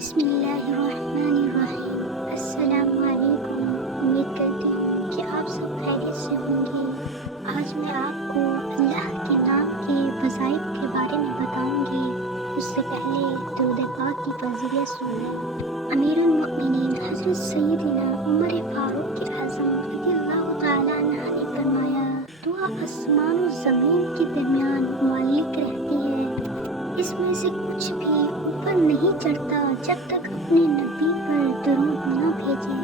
بسم اللہ الرحمن الرحیم۔ السلام علیکم۔ امید کرتی ہوں کہ آپ سب خیریت سے ہوں گے۔ آج میں آپ کو اللہ کے نام کے وظائف کے بارے میں بتاؤں گی۔ اس سے پہلے درود پاک کی فضیلت سن لیں۔ امیر المؤمنین حضرت سیدنا عمر فاروق اعظم رضی اللہ تعالیٰ عنہ نے فرمایا، دعا آسمان و زمین کے درمیان معلق رہتی ہے، اس میں سے کچھ بھی اوپر نہیں چڑھتا جب تک اپنے نبی پر درود نہ بھیجے۔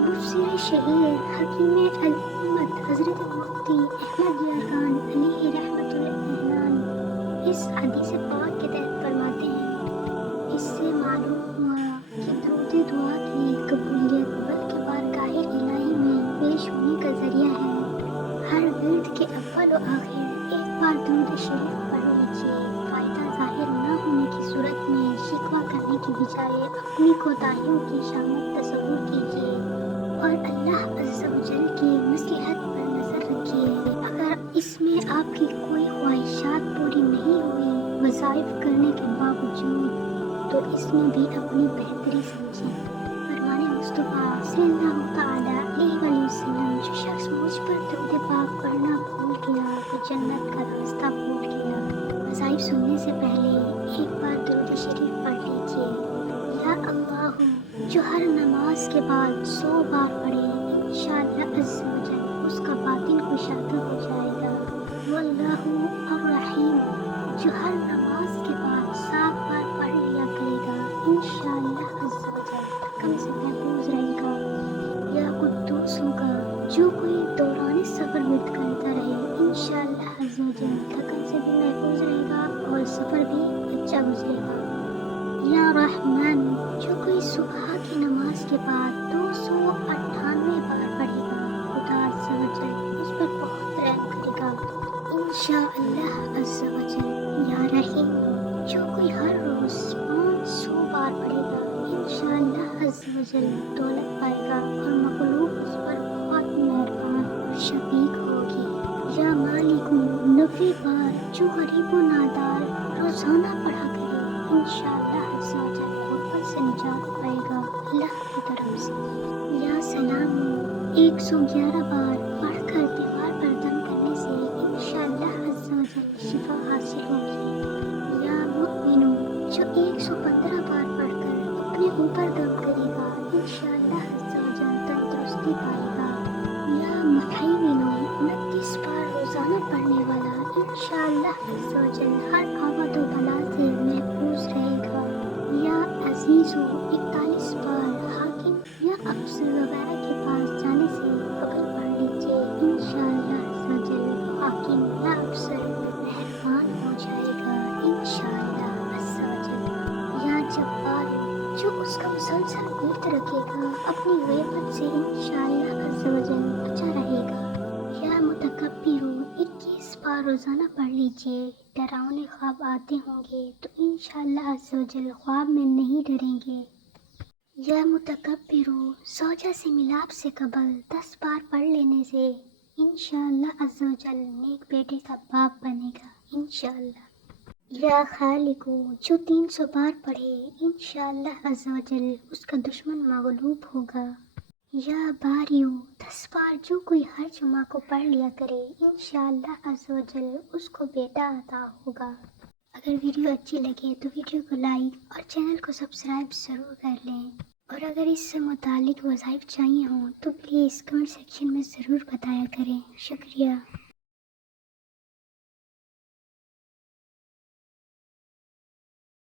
مفسر شہیر حکیم الامت حضرت مفتی احمد یاران علیہ رحمۃ الرحمن اس حدیث پاک کے تحت فرماتے ہیں، اس سے معلوم ہوا کہ درود دعا کی قبولیت بلکہ بارگاہ الہی میں پیش ہونے کا ذریعہ ہے۔ ہر ورد کے اول و آخر ایک بار درود شریف پڑھ لیجیے۔ فائدہ ظاہر نہ ہونے کی صورت میں شکوہ کرنے کی بجائے اپنی کوتاہیوں کی شامت تصور کیجیے اور اللہ عز و جل کی مصلحت پر نظر رکھیے۔ اگر اس میں آپ کی کوئی خواہشات پوری نہیں ہوئی وظائف کرنے کے باوجود، تو اس میں بھی اپنی بہتری سمجھیں۔ فرمان مصطفیٰ صلی اللہ تعالیٰ علیہ وآلہ وسلم، جو شخص مجھ پر درود پاک پڑھنا بھول گیا وہ جنت کا راستہ بھول گیا۔ وظائف سننے سے پہلے ایک بار درود شریف پڑھ لیجیے۔ یا اللہ جو ہر نماز کے بعد 100 بار پڑھے، انشاءاللہ عز و جل اس کا باطن کشادہ ہو جائے گا۔ واللہ الرحیم جو ہر نماز کے بعد 7 بار پڑھ لیا کرے گا، انشاءاللہ عز و جل تھکن سے محفوظ رہے گا۔ یا قدوس ہوگا جو کوئی دوران سفر ورد کرتا رہے، انشاءاللہ عز و جل تھکن سے بھی محفوظ رہے گا اور سفر بھی اچھا گزرے گا۔ یا رحمان جو کوئی صبح کی نماز کے بعد 298 بار پڑھے گا، خدا عز و جل اس پر بہت رحم کرے گا، انشاءاللہ عز و جل۔ یا رحیم جو کوئی ہر روز 500 بار پڑھے گا، انشاءاللہ عز و جل دولت پائے گا اور مخلوق اس پر بہت مہربان اور شفیق ہوگی۔ یا مالک 90 بار جو غریب و نادار روزانہ پڑھا کرے، انشاءاللہ عز و جل غربت سے نجات پائے گا اللہ کی طرف سے۔ یا سلام 111 بار پڑھ کر دیوار پر دم کرنے سے انشاءاللہ عز و جل شفا حاصل ہوگی۔ یا مؤمنو جو 115 بار پڑھ کر اپنے اوپر دم کرے گا، انشاءاللہ عز و جل تندرستی پائے گا۔ یا محیمنو 29 بار روزانہ پڑھنے والا، انشاءاللہ عز و جل ہر آفت و بلا سے محفوظ رہے گا۔ یا عزیزو 41 بار حاکم یا افسر وغیرہ کے پاس جانے سے قبل پڑھ لیجیے، انشاءاللہ عز و جل حاکم یا افسر مہربان ہو جائے گا، انشاءاللہ عز و جل۔ یا جبار جو اس کا مسلسل ورد رکھے گا، اپنی غیبت سے انشاءاللہ عز و جل بچا رہے گا۔ یا متکبرو 21 بار روزانہ پڑھ لیجیے۔ ڈراؤنے خواب آتے ہوں گے تو انشاءاللہ عز و جل خواب میں نہیں ڈریں گے۔ یا متکبرو زوجہ سے ملاپ سے قبل 10 بار پڑھ لینے سے انشاءاللہ عز و جل نیک بیٹے کا باپ بنے گا، انشاءاللہ۔ یا خالقو جو 300 بار پڑھے، انشاءاللہ عز و جل اس کا دشمن مغلوب ہوگا۔ یا باریو 10 بار جو کوئی ہر جمعہ کو پڑھ لیا کرے، انشاءاللہ عز و جل اس کو بیٹا عطا ہوگا۔ اگر ویڈیو اچھی لگے تو ویڈیو کو لائک اور چینل کو سبسکرائب ضرور کر لیں، اور اگر اس سے متعلق وظائف چاہیے ہوں تو پلیز کمنٹ سیکشن میں ضرور بتایا کریں۔ شکریہ۔